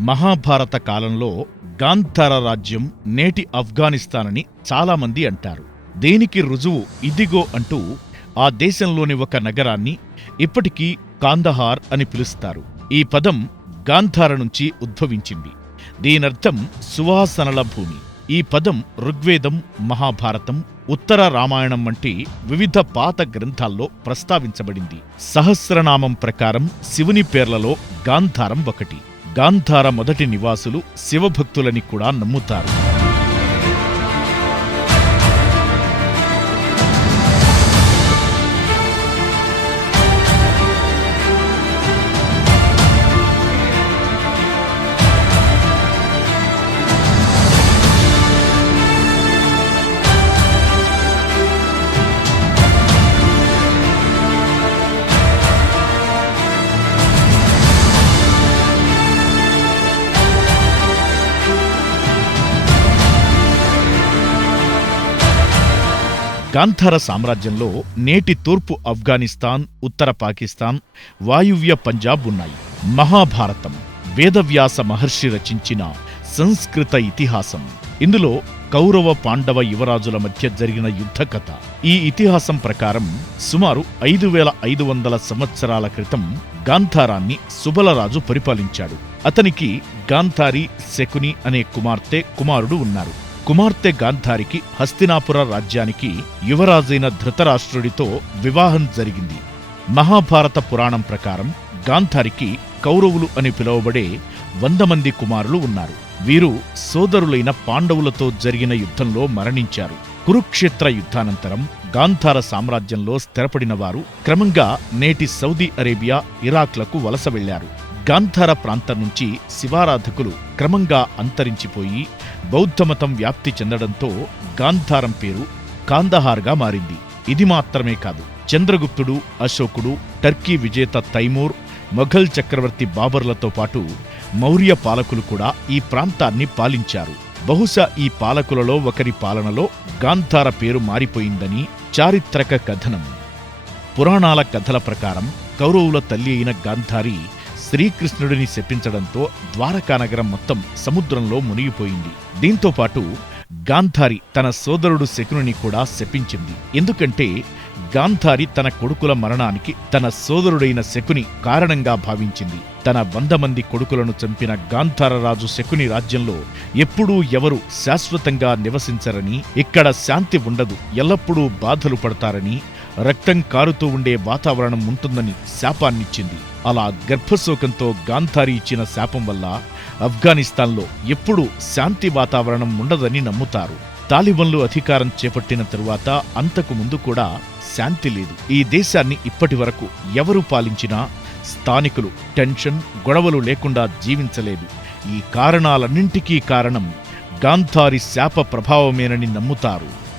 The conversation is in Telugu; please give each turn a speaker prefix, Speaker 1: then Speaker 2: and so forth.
Speaker 1: మహాభారత కాలంలో గాంధార రాజ్యం నేటి ఆఫ్ఘనిస్తానని చాలామంది అంటారు. దేనికి రుజువు ఇదిగో అంటూ ఆ దేశంలోని ఒక నగరాన్ని ఇప్పటికీ కాందహార్ అని పిలుస్తారు. ఈ పదం గాంధార నుంచి ఉద్భవించింది. దీనర్థం సువాసనల భూమి. ఈ పదం ఋగ్వేదం మహాభారతం ఉత్తర రామాయణం వంటి వివిధ పాత గ్రంథాల్లో ప్రస్తావించబడింది. సహస్రనామం ప్రకారం శివుని పేర్లలో గాంధారం ఒకటి. గాంధార మొదటి నివాసులు శివభక్తులని కూడా నమ్ముతారు. గాంధార సామ్రాజ్యంలో నేటి తూర్పు ఆఫ్ఘనిస్తాన్ ఉత్తర పాకిస్తాన్ వాయువ్య పంజాబ్ ఉన్నాయి. మహాభారతం వేదవ్యాస మహర్షి రచించిన సంస్కృత ఇతిహాసం. ఇందులో కౌరవ పాండవ యువరాజుల మధ్య జరిగిన యుద్ధ కథ ఈ ఇతిహాసం ప్రకారం సుమారు ఐదు వేల ఐదు వందల సంవత్సరాల క్రితం గాంధారాన్ని సుబలరాజు పరిపాలించాడు. అతనికి గాంధారి శకుని అనే కుమార్తె కుమారుడు ఉన్నారు. కుమార్తె గాంధారికి హస్తినాపుర రాజ్యానికి యువరాజైన ధృతరాష్ట్రుడితో వివాహం జరిగింది. మహాభారత పురాణం ప్రకారం గాంధారికి కౌరవులు అని పిలువబడే వంద మంది కుమారులు ఉన్నారు. వీరు సోదరులైన పాండవులతో జరిగిన యుద్ధంలో మరణించారు. కురుక్షేత్ర యుద్ధానంతరం గాంధార సామ్రాజ్యంలో స్థిరపడిన వారు క్రమంగా నేటి సౌదీ అరేబియా ఇరాక్లకు వలస వెళ్ళారు గాంధార ప్రాంతం నుంచి శివారాధకులు క్రమంగా అంతరించిపోయి బౌద్ధమతం వ్యాప్తి చెందడంతో గాంధారం పేరు కాందహార్గా మారింది. ఇది మాత్రమే కాదు చంద్రగుప్తుడు అశోకుడు టర్కీ విజేత తైమూర్ మొఘల్ చక్రవర్తి బాబర్లతో పాటు మౌర్య పాలకులు కూడా ఈ ప్రాంతాన్ని పాలించారు. బహుశా ఈ పాలకులలో ఒకరి పాలనలో గాంధార పేరు మారిపోయిందని చారిత్రక కథనం. పురాణాల కథల ప్రకారం కౌరవుల తల్లి అయిన గాంధారి శ్రీకృష్ణుడిని శపించడంతో ద్వారకానగరం మొత్తం సముద్రంలో మునిగిపోయింది. దీంతో పాటు గాంధారి తన సోదరుడు శకునుని కూడా శపించింది. ఎందుకంటే గాంధారి తన కొడుకుల మరణానికి తన సోదరుడైన శకుని కారణంగా భావించింది. తన వంద మంది కొడుకులను చంపిన గాంధార రాజు శకుని రాజ్యంలో ఎప్పుడూ ఎవరు శాశ్వతంగా నివసించరని ఇక్కడ శాంతి ఉండదు ఎల్లప్పుడూ బాధలు పడతారని రక్తం కారుతూ ఉండే వాతావరణం ఉంటుందని శాపాన్నిచ్చింది. అలా గర్భశోకంతో గాంధారి ఇచ్చిన శాపం వల్ల ఆఫ్ఘనిస్తాన్లో ఎప్పుడూ శాంతి వాతావరణం ఉండదని నమ్ముతారు. తాలిబన్లు అధికారం చేపట్టిన తరువాత అంతకు ముందు కూడా శాంతి లేదు. ఈ దేశాన్ని ఇప్పటి వరకు ఎవరు పాలించినా స్థానికులు టెన్షన్ గొడవలు లేకుండా జీవించలేదు. ఈ కారణాలన్నింటికీ కారణం గాంధారి శాప ప్రభావమేనని నమ్ముతారు.